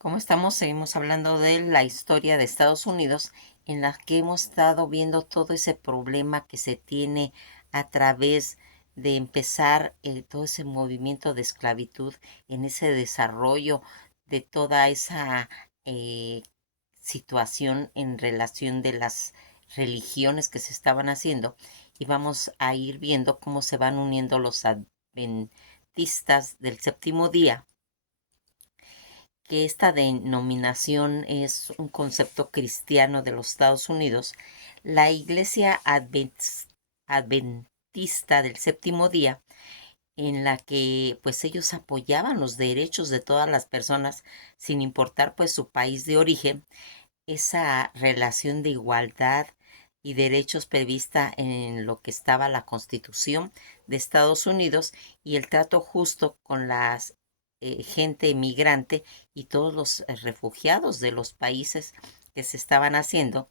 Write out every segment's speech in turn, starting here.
Como estamos, seguimos hablando de la historia de Estados Unidos, en la que hemos estado viendo todo ese problema que se tiene a través de empezar todo ese movimiento de esclavitud, en ese desarrollo de toda esa eh, situación en relación de las religiones que se estaban haciendo, y vamos a ir viendo cómo se van uniendo los adventistas del séptimo día, que esta denominación es un concepto cristiano de los Estados Unidos. La Iglesia Adventista del Séptimo Día, en la que pues ellos apoyaban los derechos de todas las personas sin importar pues su país de origen, esa relación de igualdad y derechos prevista en lo que estaba la Constitución de Estados Unidos, y el trato justo con las gente inmigrante y todos los refugiados de los países que se estaban haciendo,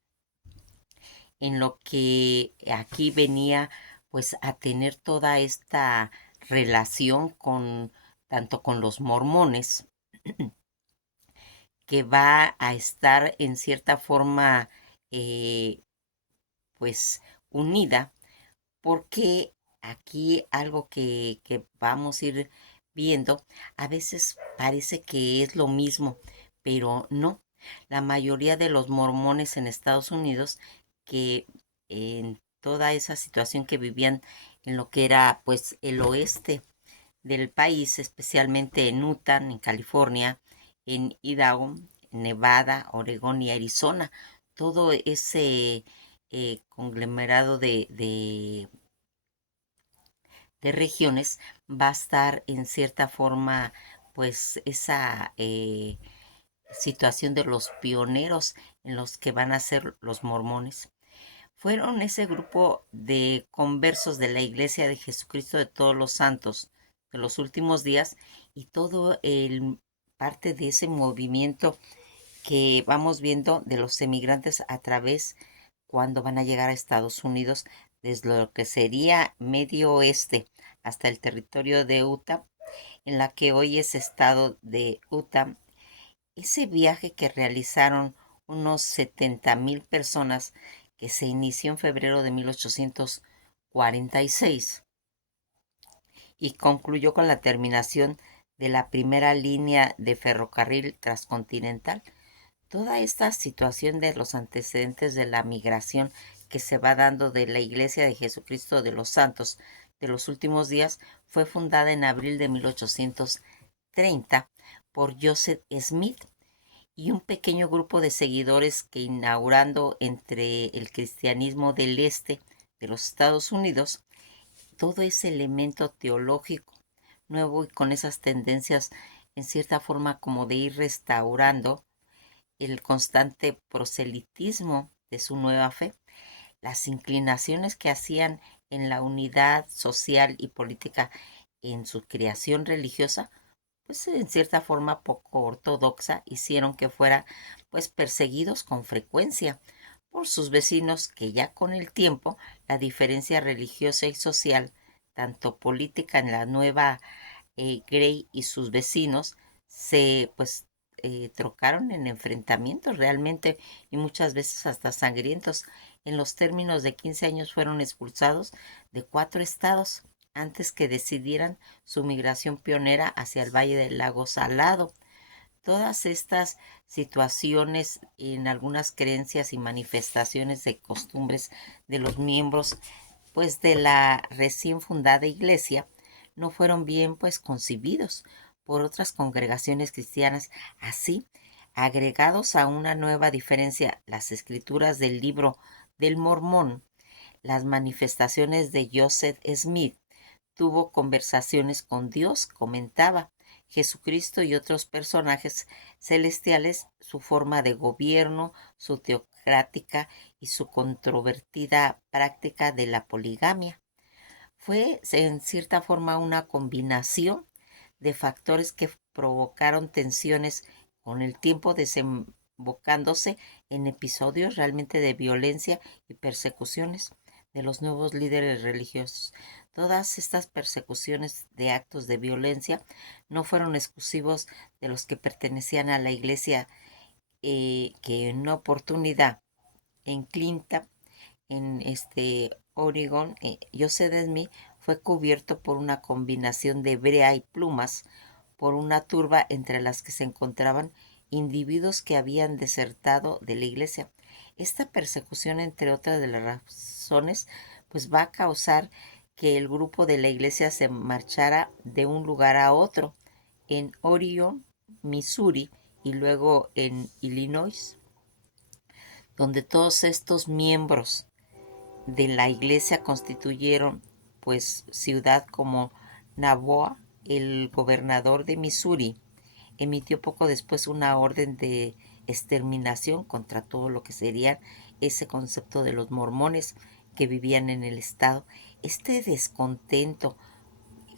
en lo que aquí venía pues a tener toda esta relación con tanto con los mormones, que va a estar en cierta forma eh, pues unida, porque aquí algo que vamos a ir viendo, a veces parece que es lo mismo, pero no. La mayoría de los mormones en Estados Unidos, que en toda esa situación que vivían en lo que era pues el oeste del país, especialmente en Utah, en California, en Idaho, en Nevada, Oregón y Arizona, todo ese conglomerado de regiones va a estar en cierta forma, pues esa situación de los pioneros en los que van a ser los mormones. Fueron ese grupo de conversos de la Iglesia de Jesucristo de todos los santos de los últimos días, y todo el parte de ese movimiento que vamos viendo de los emigrantes a través cuando van a llegar a Estados Unidos, desde lo que sería Medio Oeste hasta el territorio de Utah, en la que hoy es estado de Utah. Ese viaje que realizaron unos 70,000 personas, que se inició en febrero de 1846 y concluyó con la terminación de la primera línea de ferrocarril transcontinental. Toda esta situación de los antecedentes de la migración que se va dando de la Iglesia de Jesucristo de los Santos de los últimos días fue fundada en abril de 1830 por Joseph Smith y un pequeño grupo de seguidores, que inaugurando entre el cristianismo del este de los Estados Unidos todo ese elemento teológico nuevo, y con esas tendencias en cierta forma como de ir restaurando el constante proselitismo de su nueva fe, las inclinaciones que hacían en la unidad social y política en su creación religiosa, pues en cierta forma poco ortodoxa, hicieron que fuera pues perseguidos con frecuencia por sus vecinos, que ya con el tiempo la diferencia religiosa y social, tanto política en la nueva Grey y sus vecinos, se pues trocaron en enfrentamientos realmente, y muchas veces hasta sangrientos. En los términos de 15 años fueron expulsados de 4 estados antes que decidieran su migración pionera hacia el Valle del Lago Salado. Todas estas situaciones en algunas creencias y manifestaciones de costumbres de los miembros pues de la recién fundada iglesia no fueron bien pues concibidos por otras congregaciones cristianas. Así, agregados a una nueva diferencia, las escrituras del libro del Mormón, las manifestaciones de Joseph Smith, tuvo conversaciones con Dios, comentaba Jesucristo y otros personajes celestiales, su forma de gobierno, su teocrática y su controvertida práctica de la poligamia. Fue en cierta forma una combinación de factores que provocaron tensiones, con el tiempo desembocándose en episodios realmente de violencia y persecuciones de los nuevos líderes religiosos. Todas estas persecuciones de actos de violencia no fueron exclusivos de los que pertenecían a la iglesia, que en una oportunidad en Clinton, en Oregon, José de Smith fue cubierto por una combinación de brea y plumas por una turba entre las que se encontraban individuos que habían desertado de la iglesia. Esta persecución, entre otras de las razones, pues va a causar que el grupo de la iglesia se marchara de un lugar a otro, en Orion, Missouri, y luego en Illinois, donde todos estos miembros de la iglesia constituyeron pues ciudad como Navoa. El gobernador de Missouri emitió poco después una orden de exterminación contra todo lo que sería ese concepto de los mormones que vivían en el estado. Este descontento,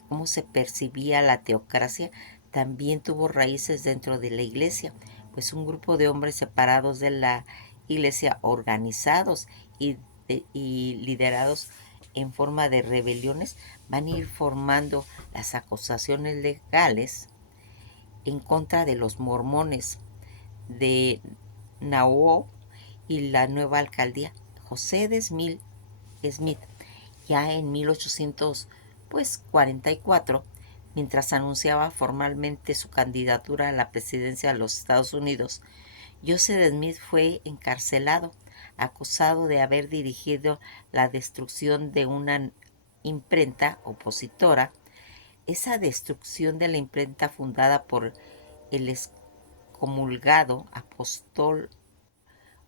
cómo se percibía la teocracia, también tuvo raíces dentro de la iglesia, pues un grupo de hombres separados de la iglesia, organizados y liderados en forma de rebeliones, van a ir formando las acusaciones legales en contra de los mormones de Nauvoo y la nueva alcaldía. José de Smith, ya en 1844, mientras anunciaba formalmente su candidatura a la presidencia de los Estados Unidos, Joseph Smith fue encarcelado, acusado de haber dirigido la destrucción de una imprenta opositora. Esa destrucción de la imprenta, fundada por el excomulgado apóstol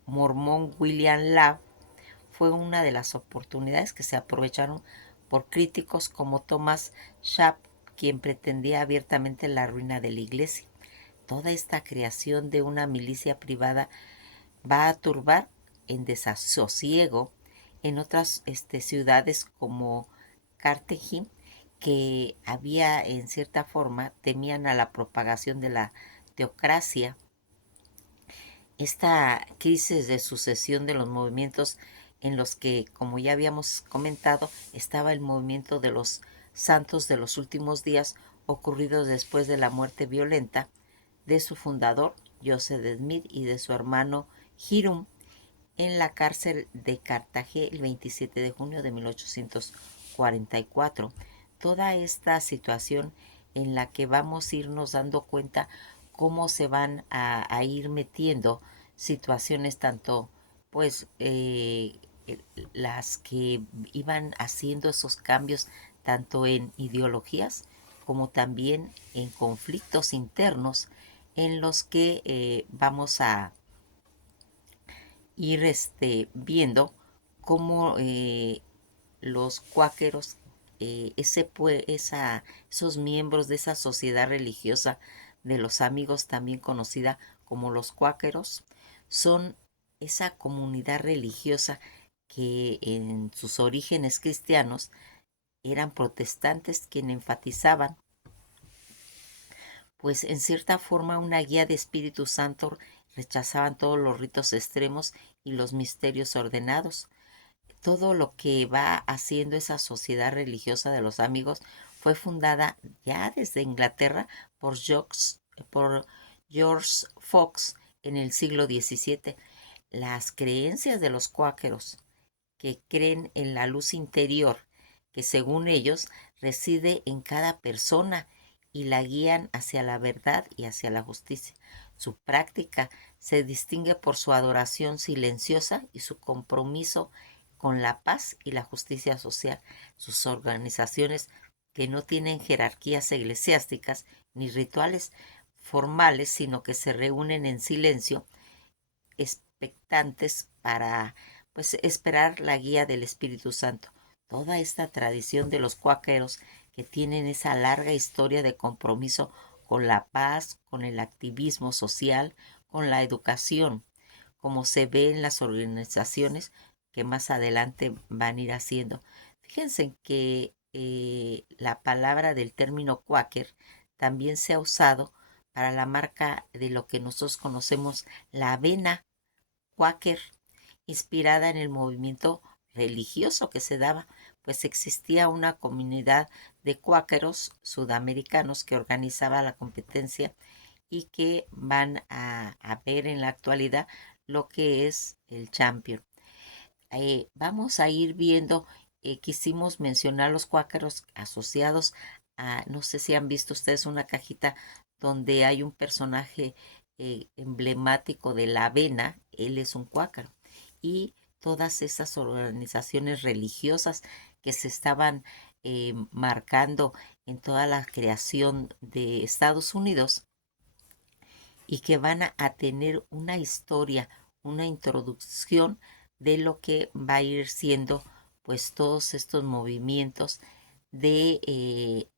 mormón William Law, fue una de las oportunidades que se aprovecharon por críticos como Thomas Schapp, quien pretendía abiertamente la ruina de la iglesia. Toda esta creación de una milicia privada va a turbar en desasosiego en otras ciudades como Cartagena, que había en cierta forma temían a la propagación de la teocracia. Esta crisis de sucesión de los movimientos, en los que, como ya habíamos comentado, estaba el movimiento de los santos de los últimos días, ocurridos después de la muerte violenta de su fundador, Joseph Smith, y de su hermano Hiram en la cárcel de Cartagena el 27 de junio de 1844. Toda esta situación en la que vamos a irnos dando cuenta cómo se van a ir metiendo situaciones tanto pues las que iban haciendo esos cambios tanto en ideologías como también en conflictos internos en los que vamos a ir viendo cómo los cuáqueros, esos miembros de esa sociedad religiosa de los amigos, también conocida como los cuáqueros, son esa comunidad religiosa que en sus orígenes cristianos eran protestantes, quienes enfatizaban pues en cierta forma una guía de Espíritu Santo, rechazaban todos los ritos extremos y los misterios ordenados. Todo lo que va haciendo esa sociedad religiosa de los amigos fue fundada ya desde Inglaterra por George Fox en el siglo XVII. Las creencias de los cuáqueros, que creen en la luz interior, que según ellos reside en cada persona y la guían hacia la verdad y hacia la justicia. Su práctica se distingue por su adoración silenciosa y su compromiso con la paz y la justicia social. Sus organizaciones, que no tienen jerarquías eclesiásticas ni rituales formales, sino que se reúnen en silencio, expectantes para pues esperar la guía del Espíritu Santo. Toda esta tradición de los cuáqueros, que tienen esa larga historia de compromiso con la paz, con el activismo social, con la educación, como se ve en las organizaciones que más adelante van a ir haciendo. Fíjense que la palabra del término cuáquer también se ha usado para la marca de lo que nosotros conocemos, la avena cuáquer, inspirada en el movimiento religioso que se daba pues existía una comunidad de cuáqueros sudamericanos que organizaba la competencia y que van a ver en la actualidad lo que es el Champion. Vamos a ir viendo, quisimos mencionar los cuáqueros asociados a, no sé si han visto ustedes una cajita donde hay un personaje emblemático de la avena, él es un cuáquero. Y todas esas organizaciones religiosas que se estaban marcando en toda la creación de Estados Unidos y que van a tener una historia, una introducción de lo que va a ir siendo pues todos estos movimientos de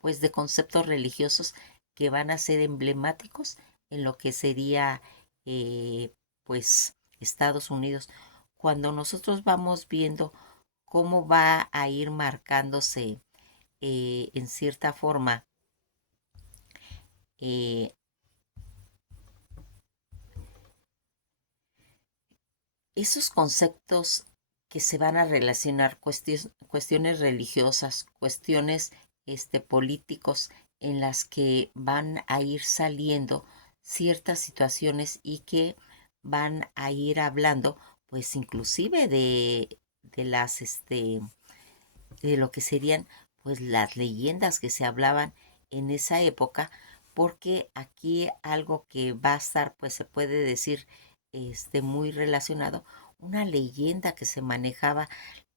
pues de conceptos religiosos que van a ser emblemáticos en lo que sería eh, pues Estados Unidos. Cuando nosotros vamos viendo cómo va a ir marcándose en cierta forma eh, esos conceptos que se van a relacionar, cuestiones religiosas, cuestiones políticos, en las que van a ir saliendo ciertas situaciones y que van a ir hablando, pues inclusive de las, de lo que serían, pues las leyendas que se hablaban en esa época, porque aquí algo que va a estar, pues se puede decir, muy relacionado, una leyenda que se manejaba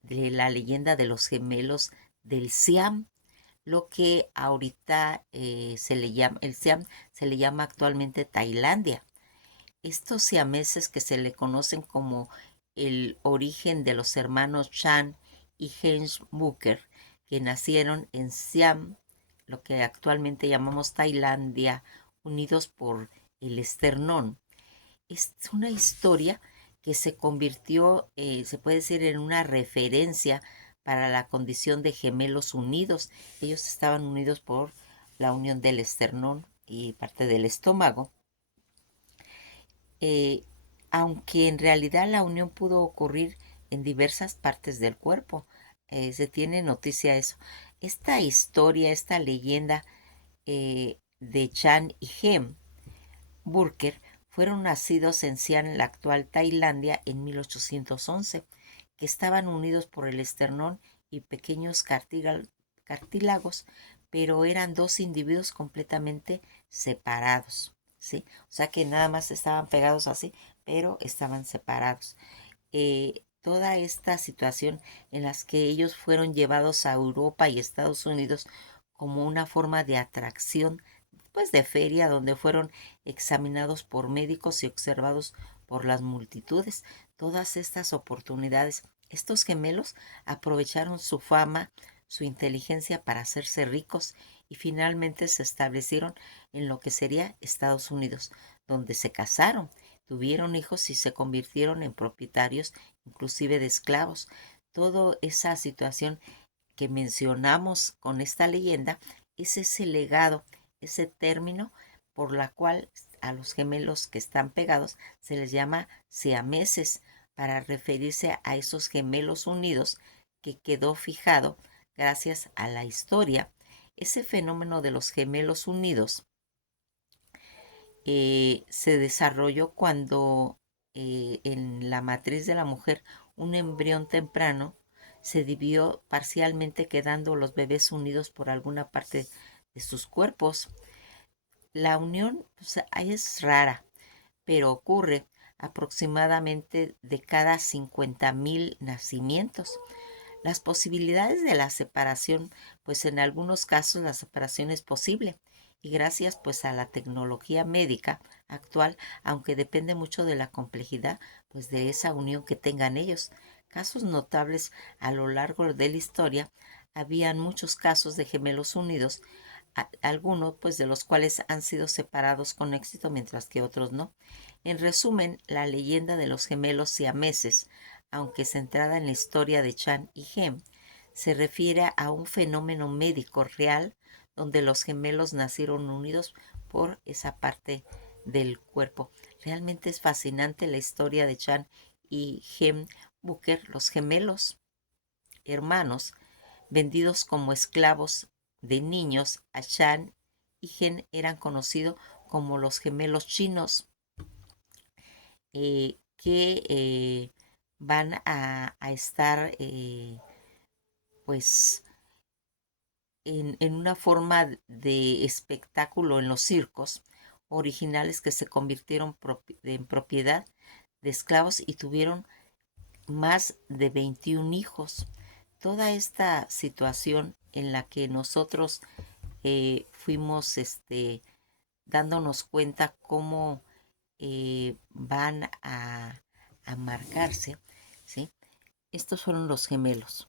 de la leyenda de los gemelos del Siam, lo que ahorita se le llama, el Siam se le llama actualmente Tailandia. Estos siameses que se le conocen como el origen de los hermanos Chan y Heinz Booker, que nacieron en Siam, lo que actualmente llamamos Tailandia, unidos por el esternón. Es una historia que se convirtió, se puede decir, en una referencia para la condición de gemelos unidos. Ellos estaban unidos por la unión del esternón y parte del estómago, eh, aunque en realidad la unión pudo ocurrir en diversas partes del cuerpo. Se tiene noticia de eso. Esta historia, esta leyenda de Chan y Hem Burker fueron nacidos en Siam, en la actual Tailandia, en 1811, que estaban unidos por el esternón y pequeños cartílagos, pero eran dos individuos completamente separados, ¿sí? O sea que nada más estaban pegados así, pero estaban separados. Toda esta situación en las que ellos fueron llevados a Europa y Estados Unidos como una forma de atracción, pues de feria, donde fueron examinados por médicos y observados por las multitudes. Todas estas oportunidades, estos gemelos aprovecharon su fama, su inteligencia para hacerse ricos y finalmente se establecieron en lo que sería Estados Unidos, donde se casaron, tuvieron hijos y se convirtieron en propietarios inclusive de esclavos. Toda esa situación que mencionamos con esta leyenda es ese legado, ese término por la cual a los gemelos que están pegados se les llama siameses, para referirse a esos gemelos unidos que quedó fijado gracias a la historia. Ese fenómeno de los gemelos unidos se desarrolló cuando en la matriz de la mujer un embrión temprano se dividió parcialmente, quedando los bebés unidos por alguna parte de sus cuerpos. La unión, pues, es rara, pero ocurre aproximadamente de cada 50,000 nacimientos. Las posibilidades de la separación, pues en algunos casos la separación es posible y gracias pues a la tecnología médica actual, aunque depende mucho de la complejidad pues de esa unión que tengan ellos. Casos notables a lo largo de la historia, habían muchos casos de gemelos unidos, algunos pues de los cuales han sido separados con éxito mientras que otros no. En resumen, la leyenda de los gemelos siameses, aunque centrada en la historia de Chan y Hem, se refiere a un fenómeno médico real donde los gemelos nacieron unidos por esa parte del cuerpo. Realmente es fascinante la historia de Chan y Hem Booker, los gemelos. hermanos vendidos como esclavos de niños a Chan y Gen eran conocidos como los gemelos chinos, que van a estar pues en una forma de espectáculo en los circos originales que se convirtieron en propiedad de esclavos y tuvieron más de 21 hijos. Toda esta situación en la que nosotros fuimos dándonos cuenta cómo van a marcarse, ¿sí? Estos fueron los gemelos.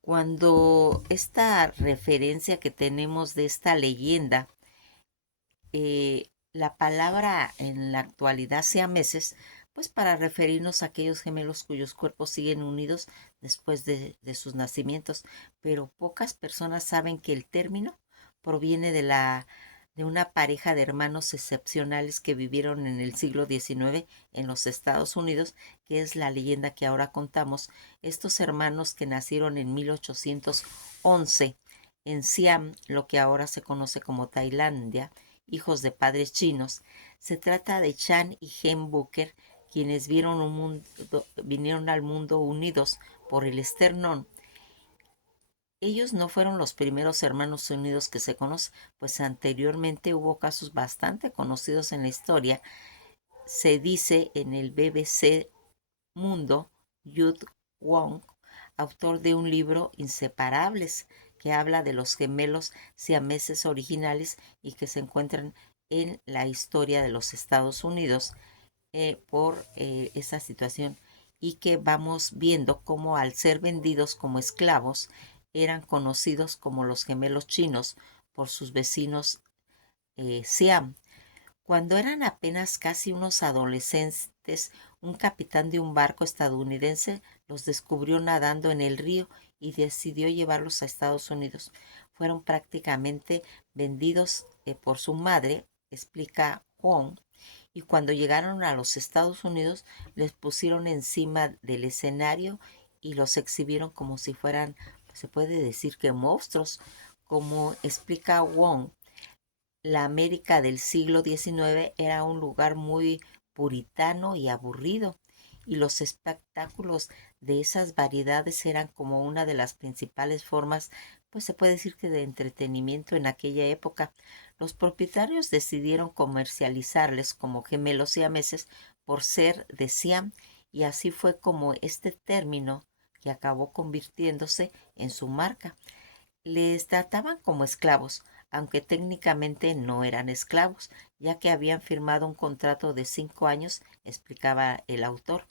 Cuando esta referencia que tenemos de esta leyenda, la palabra en la actualidad siameses, pues para referirnos a aquellos gemelos cuyos cuerpos siguen unidos después de sus nacimientos, pero pocas personas saben que el término proviene de una pareja de hermanos excepcionales que vivieron en el siglo XIX en los Estados Unidos, que es la leyenda que ahora contamos. Estos hermanos que nacieron en 1811 en Siam, lo que ahora se conoce como Tailandia, hijos de padres chinos. Se trata de Chan y Gen Booker, quienes vinieron al mundo unidos por el esternón. Ellos no fueron los primeros hermanos unidos que se conocen, pues anteriormente hubo casos bastante conocidos en la historia. Se dice en el BBC Mundo, Yud Wong, autor de un libro Inseparables, que habla de los gemelos siameses originales y que se encuentran en la historia de los Estados Unidos por esa situación, y que vamos viendo cómo al ser vendidos como esclavos eran conocidos como los gemelos chinos por sus vecinos Siam. Cuando eran apenas casi unos adolescentes, un capitán de un barco estadounidense los descubrió nadando en el río y decidió llevarlos a Estados Unidos. Fueron prácticamente vendidos por su madre, explica Wong, y cuando llegaron a los Estados Unidos les pusieron encima del escenario y los exhibieron como si fueran, se puede decir que monstruos. Como explica Wong, la América del siglo XIX era un lugar muy puritano y aburrido, y los espectáculos de esas variedades eran como una de las principales formas, pues se puede decir que de entretenimiento en aquella época. Los propietarios decidieron comercializarles como gemelos siameses por ser de Siam, y así fue como este término que acabó convirtiéndose en su marca. Les trataban como esclavos, aunque técnicamente no eran esclavos, ya que habían firmado un contrato de 5 años, explicaba el autor.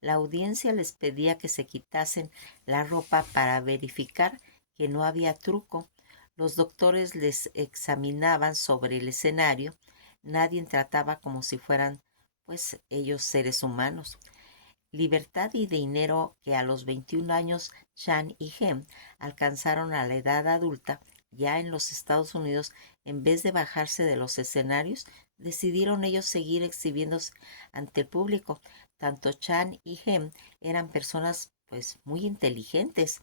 La audiencia les pedía que se quitasen la ropa para verificar que no había truco. Los doctores les examinaban sobre el escenario. Nadie trataba como si fueran, pues, ellos seres humanos. Libertad y dinero que a los 21 años Chan y Hem alcanzaron a la edad adulta ya en los Estados Unidos, en vez de bajarse de los escenarios, decidieron ellos seguir exhibiéndose ante el público. Tanto Chan y Hem eran personas pues muy inteligentes,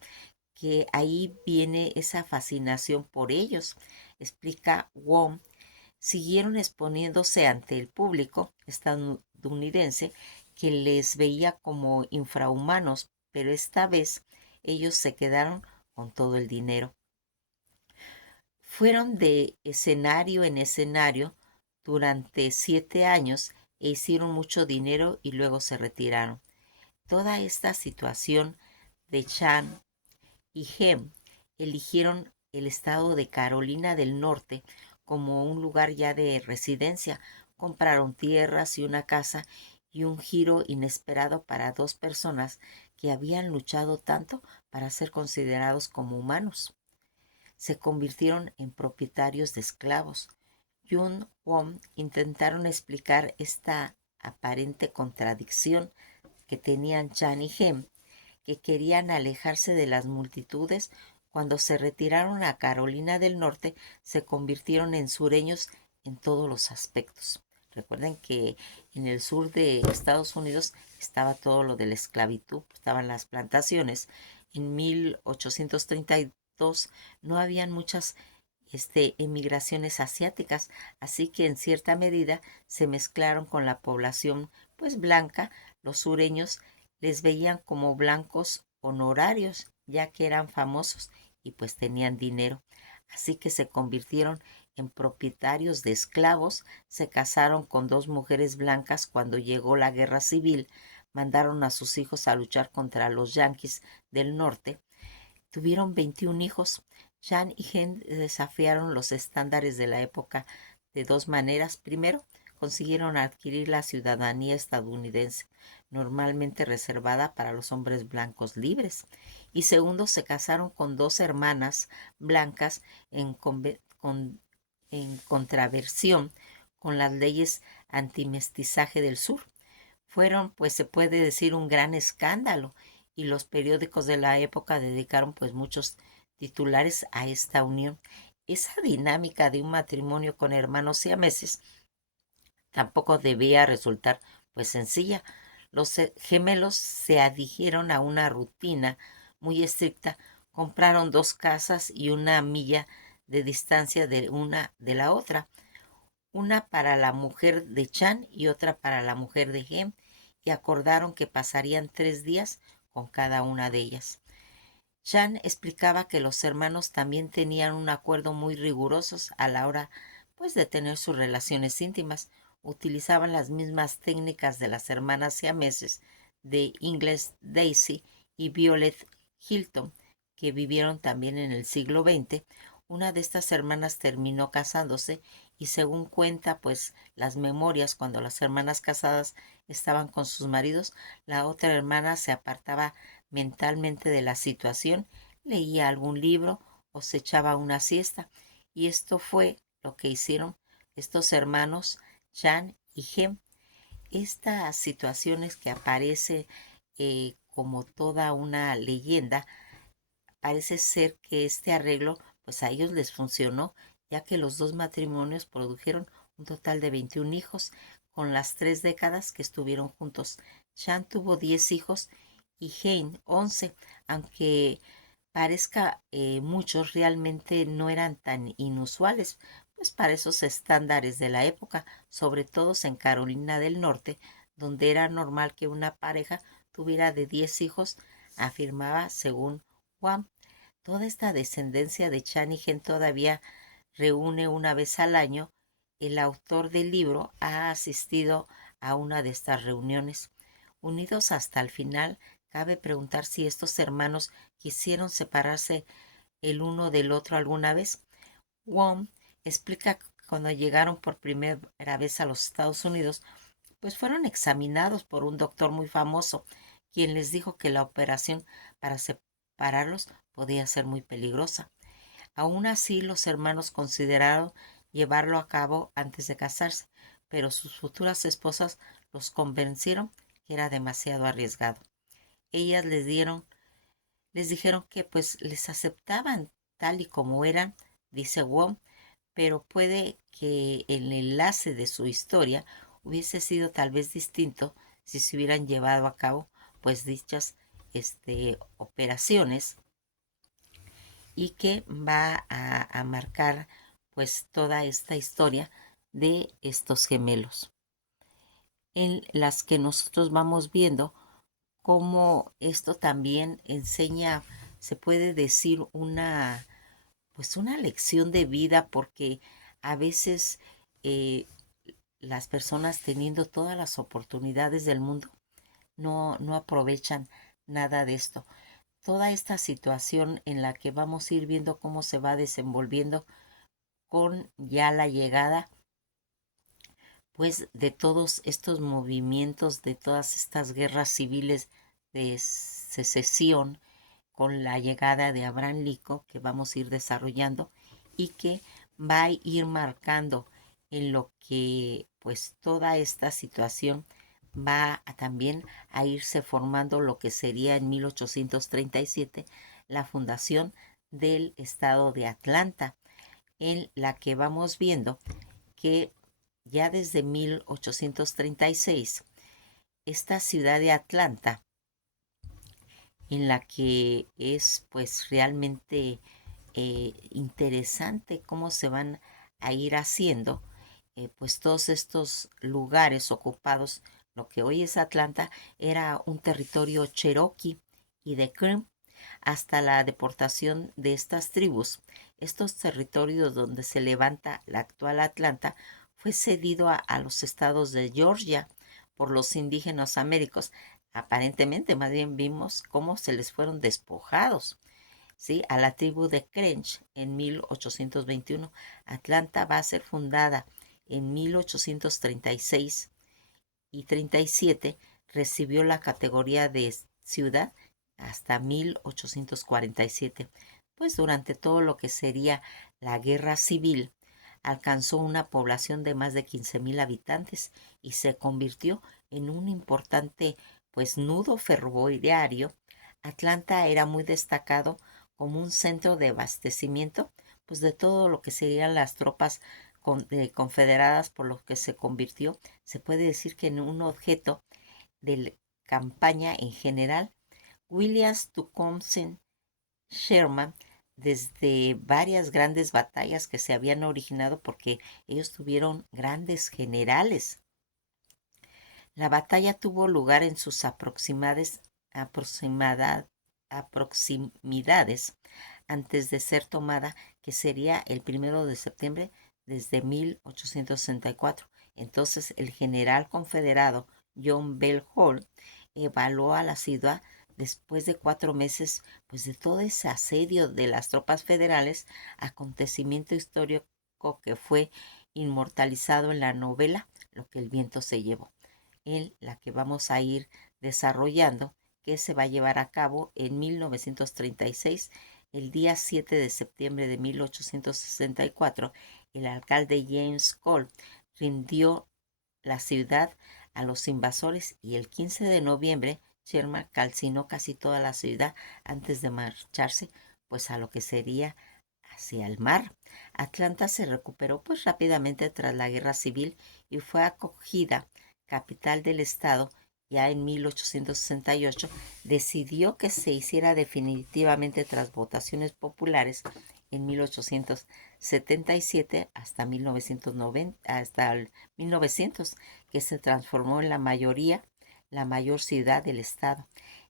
que ahí viene esa fascinación por ellos, explica Wong. Siguieron exponiéndose ante el público estadounidense, que les veía como infrahumanos, pero esta vez ellos se quedaron con todo el dinero. Fueron de escenario en escenario durante 7 años e hicieron mucho dinero y luego se retiraron. Toda esta situación de Chan y Hem eligieron el estado de Carolina del Norte como un lugar ya de residencia. Compraron tierras y una casa, y un giro inesperado para dos personas que habían luchado tanto para ser considerados como humanos. Se convirtieron en propietarios de esclavos. Yun Wong intentaron explicar esta aparente contradicción que tenían Chan y Hem, que querían alejarse de las multitudes. Cuando se retiraron a Carolina del Norte, se convirtieron en sureños en todos los aspectos. Recuerden que en el sur de Estados Unidos estaba todo lo de la esclavitud, estaban las plantaciones. En 1832 no habían muchas emigraciones asiáticas, así que en cierta medida se mezclaron con la población pues blanca. Los sureños les veían como blancos honorarios, ya que eran famosos y pues tenían dinero. Así que se convirtieron en propietarios de esclavos, se casaron con dos mujeres blancas cuando llegó la guerra civil, mandaron a sus hijos a luchar contra los yanquis del norte. Tuvieron 21 hijos. Jan y Hen desafiaron los estándares de la época de dos maneras. Primero, consiguieron adquirir la ciudadanía estadounidense, normalmente reservada para los hombres blancos libres. Y segundo, se casaron con dos hermanas blancas en, en contraversión con las leyes antimestizaje del sur. Fueron, pues se puede decir, un gran escándalo, y los periódicos de la época dedicaron pues muchos titulares a esta unión. Esa dinámica de un matrimonio con hermanos siameses tampoco debía resultar pues sencilla. Los gemelos se adhirieron a una rutina muy estricta, compraron dos casas y una milla de distancia de una de la otra, una para la mujer de Chan y otra para la mujer de Hem, y acordaron que pasarían 3 días con cada una de ellas. Chan explicaba que los hermanos también tenían un acuerdo muy rigurosos a la hora pues de tener sus relaciones íntimas. Utilizaban las mismas técnicas de las hermanas siameses de Ingles Daisy y Violet Hilton, que vivieron también en el siglo XX. Una de estas hermanas terminó casándose, y según cuenta pues las memorias, cuando las hermanas casadas estaban con sus maridos, la otra hermana se apartaba mentalmente de la situación, leía algún libro o se echaba una siesta. Y esto fue lo que hicieron estos hermanos Chan y Hem. Estas situaciones que aparece como toda una leyenda, parece ser que este arreglo pues a ellos les funcionó, ya que los dos matrimonios produjeron un total de 21 hijos con las 3 décadas que estuvieron juntos. Chan tuvo 10 hijos y Hein 11, aunque parezca muchos, realmente no eran tan inusuales, pues para esos estándares de la época, sobre todo en Carolina del Norte, donde era normal que una pareja tuviera de 10 hijos, afirmaba según Juan. Toda esta descendencia de Chanigen todavía reúne una vez al año. El autor del libro ha asistido a una de estas reuniones. Unidos hasta el final, cabe preguntar si estos hermanos quisieron separarse el uno del otro alguna vez. Wong explica que cuando llegaron por primera vez a los Estados Unidos, pues fueron examinados por un doctor muy famoso, quien les dijo que la operación para separarlos podía ser muy peligrosa. Aún así, los hermanos consideraron llevarlo a cabo antes de casarse, pero sus futuras esposas los convencieron que era demasiado arriesgado. Ellas les dijeron que pues les aceptaban tal y como eran, dice Wong, pero puede que el enlace de su historia hubiese sido tal vez distinto si se hubieran llevado a cabo pues dichas operaciones, y que va a marcar pues toda esta historia de estos gemelos, en las que nosotros vamos viendo cómo esto también enseña, se puede decir, pues una lección de vida, porque a veces eh, las personas, teniendo todas las oportunidades del mundo, no aprovechan nada de esto. Toda esta situación en la que vamos a ir viendo cómo se va desenvolviendo con ya la llegada pues de todos estos movimientos, de todas estas guerras civiles de secesión, con la llegada de Abraham Lincoln, que vamos a ir desarrollando y que va a ir marcando en lo que pues toda esta situación va también a irse formando lo que sería en 1837 la fundación del estado de Atlanta, en la que vamos viendo que ya desde 1836, esta ciudad de Atlanta, en la que es pues realmente interesante cómo se van a ir haciendo, pues todos estos lugares ocupados, lo que hoy es Atlanta, era un territorio cherokee y de Creek hasta la deportación de estas tribus. Estos territorios donde se levanta la actual Atlanta fue cedido a los estados de Georgia por los indígenas américos. Aparentemente, más bien vimos cómo se les fueron despojados, ¿sí? A la tribu de Crench en 1821. Atlanta va a ser fundada en 1836 y 37, recibió la categoría de ciudad hasta 1847. Pues durante todo lo que sería la guerra civil, alcanzó una población de más de 15,000 habitantes y se convirtió en un importante pues nudo ferroviario. Atlanta era muy destacado como un centro de abastecimiento pues de todo lo que serían las tropas confederadas, por lo que se convirtió, se puede decir, que en un objeto de campaña en general. Williams Tecumseh Sherman, desde varias grandes batallas que se habían originado porque ellos tuvieron grandes generales. La batalla tuvo lugar en sus proximidades antes de ser tomada, que sería el 1 de septiembre desde 1864. Entonces el general confederado John Bell Hall evaluó a la ciudad después de 4 meses pues de todo ese asedio de las tropas federales, acontecimiento histórico que fue inmortalizado en la novela Lo que el viento se llevó, en la que vamos a ir desarrollando, que se va a llevar a cabo en 1936. El día 7 de septiembre de 1864, el alcalde James Cole rindió la ciudad a los invasores y el 15 de noviembre Sherman calcinó casi toda la ciudad antes de marcharse pues a lo que sería hacia el mar. Atlanta se recuperó pues rápidamente tras la guerra civil y fue acogida capital del estado. Ya en 1868 decidió que se hiciera definitivamente tras votaciones populares en 1877 hasta 1990, hasta el 1900, que se transformó en la mayor ciudad del estado.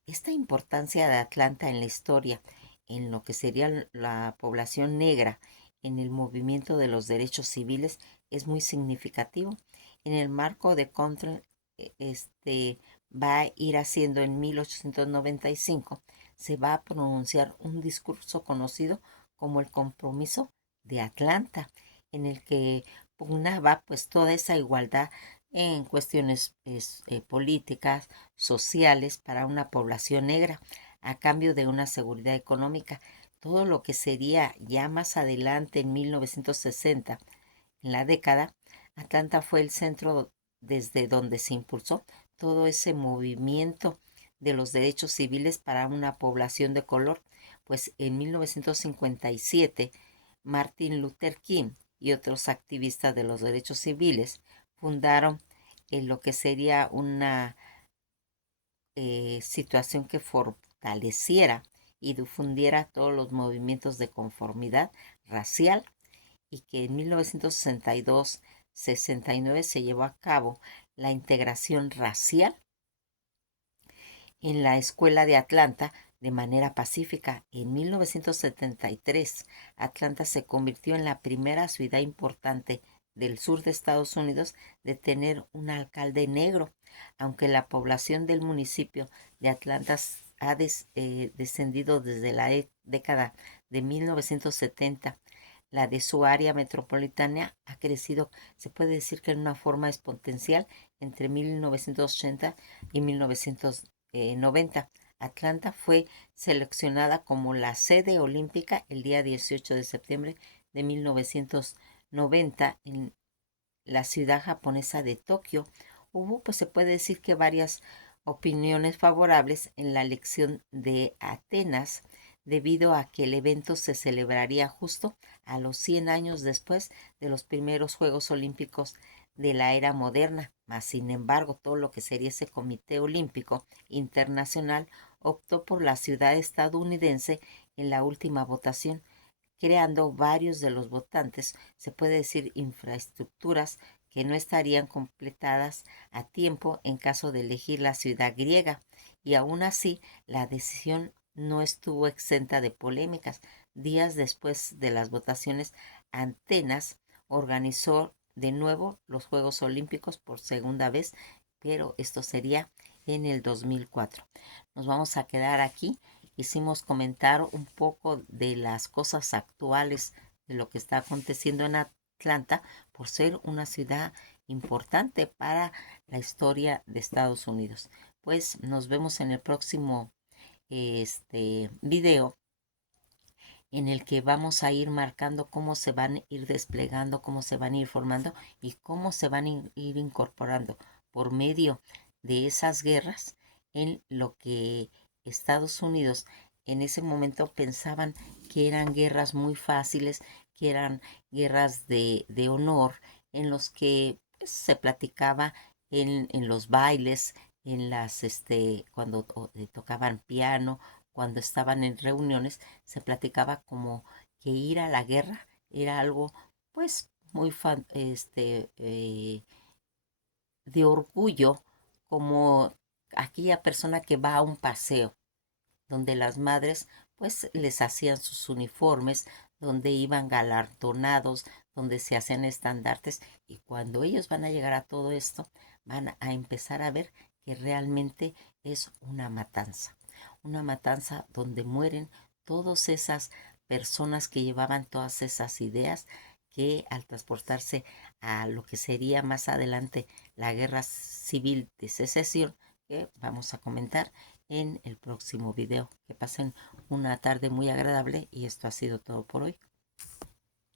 Esta importancia de Atlanta en la historia, en lo que sería la población negra, en el movimiento de los derechos civiles, es muy significativo. En el marco de Contra, va a ir haciendo en 1895, se va a pronunciar un discurso conocido como el Compromiso de Atlanta, en el que pugnaba pues toda esa igualdad en cuestiones políticas, sociales para una población negra, a cambio de una seguridad económica. Todo lo que sería ya más adelante, en 1960, en la década, Atlanta fue el centro desde donde se impulsó todo ese movimiento de los derechos civiles para una población de color, pues en 1957 Martin Luther King y otros activistas de los derechos civiles fundaron lo que sería una situación que fortaleciera y difundiera todos los movimientos de conformidad racial, y que en 1962-69 se llevó a cabo la integración racial en la escuela de Atlanta de manera pacífica. En 1973, Atlanta se convirtió en la primera ciudad importante del sur de Estados Unidos de tener un alcalde negro, aunque la población del municipio de Atlanta ha descendido desde la década de 1970. La de su área metropolitana ha crecido, se puede decir, que en una forma exponencial entre 1980 y 1990. Atlanta fue seleccionada como la sede olímpica el día 18 de septiembre de 1990 en la ciudad japonesa de Tokio. Hubo, pues se puede decir, que varias opiniones favorables en la elección de Atenas, debido a que el evento se celebraría justo a los 100 años después de los primeros Juegos Olímpicos de la era moderna. Mas, sin embargo, todo lo que sería ese Comité Olímpico Internacional optó por la ciudad estadounidense en la última votación, creando varios de los votantes, se puede decir, infraestructuras que no estarían completadas a tiempo en caso de elegir la ciudad griega. Y aún así, la decisión no estuvo exenta de polémicas. Días después de las votaciones, Atenas organizó de nuevo los Juegos Olímpicos por segunda vez, pero esto sería en el 2004. Nos vamos a quedar aquí. Quisimos comentar un poco de las cosas actuales de lo que está aconteciendo en Atlanta por ser una ciudad importante para la historia de Estados Unidos. Pues nos vemos en el próximo video, en el que vamos a ir marcando cómo se van a ir desplegando, cómo se van a ir formando y cómo se van a ir incorporando por medio de esas guerras en lo que Estados Unidos en ese momento pensaban que eran guerras muy fáciles, que eran guerras de honor, en los que pues, se platicaba en los bailes, en las, cuando tocaban piano, cuando estaban en reuniones, se platicaba como que ir a la guerra era algo, pues, muy de orgullo, como aquella persona que va a un paseo, donde las madres, pues, les hacían sus uniformes, donde iban galardonados, donde se hacían estandartes, y cuando ellos van a llegar a todo esto, van a empezar a ver que realmente es una matanza donde mueren todas esas personas que llevaban todas esas ideas que al transportarse a lo que sería más adelante la guerra civil de secesión, que vamos a comentar en el próximo video. Que pasen una tarde muy agradable y esto ha sido todo por hoy.